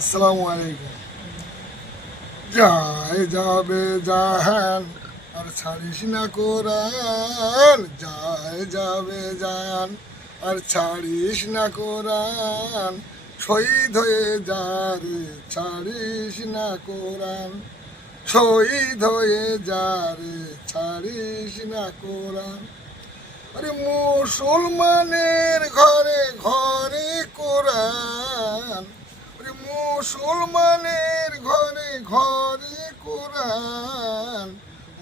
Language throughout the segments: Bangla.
আসসালামু আলাইকুম। যায় যাবে জাহান আর ছাড়িস না কোরআন, যায় যাবে জান আর ছাড়িস না কোরআন, শহীদ হয়ে যারে ছাড়িস না কোরআন, শহীদ হয়ে যারে ছাড়িস না কোরআন। আরে মুসলমানের ঘরে ঘরে কোরআন, মুসলমানের ঘরে ঘরে কোরআন,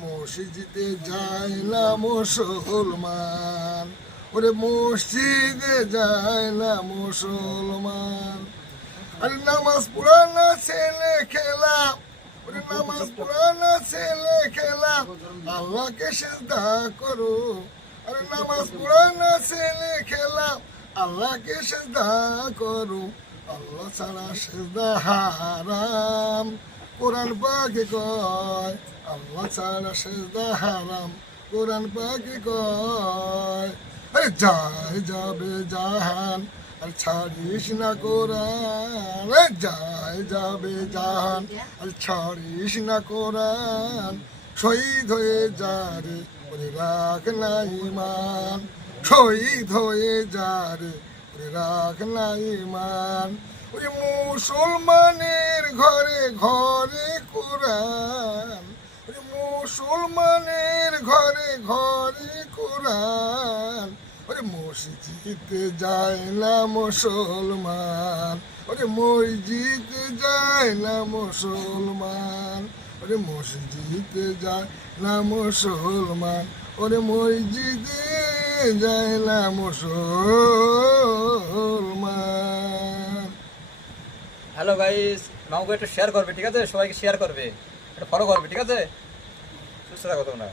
মসজিদে যায় না মুসলমান, ওরে মসজিদে যায় না মুসলমান। আরে নামাজ পড়ানা ছেলে খেলা, ওরে নামাজ পড়ানা ছেলে খেলা, আল্লাহকে সেজদা করো। আরে নামাজ পড়ানা ছেলে খেলা, আল্লাহকে সেজদা করো। আল্লাহ ছাড়া সেজদা হারাম, কোরআন পাকে কয়। আল্লাহ ছাড়া সেজদা হারাম, কোরআন পাকে কয়। আরে যায় যাবে জাহান আর ছাড়িস না কোরআন, যায় যাবে জাহান আর ছাড়িস না কোরআন, শহীদ হয়ে যারে ওরে রাখ না ইমান, শহীদ হয়ে যারে রাখ না ইমান। ওই মুসলমানের ঘরে ঘরে কোরআন, ওই মুসলমানের ঘরে ঘরে কোরআন, ওরে মসজিদে যায় না মুসলমান, ওরে মসজিদে যায় না মুসলমান, ওরে মসজিদে যায় না মুসলমান, ওরে মসজিদে যায় না মুসলমান। হ্যালো গাইস, মামুকে একটু শেয়ার করবে, ঠিক আছে? সবাইকে শেয়ার করবে, একটু ফলো করবে, ঠিক আছে? সুস্থ থাকো তোমরা।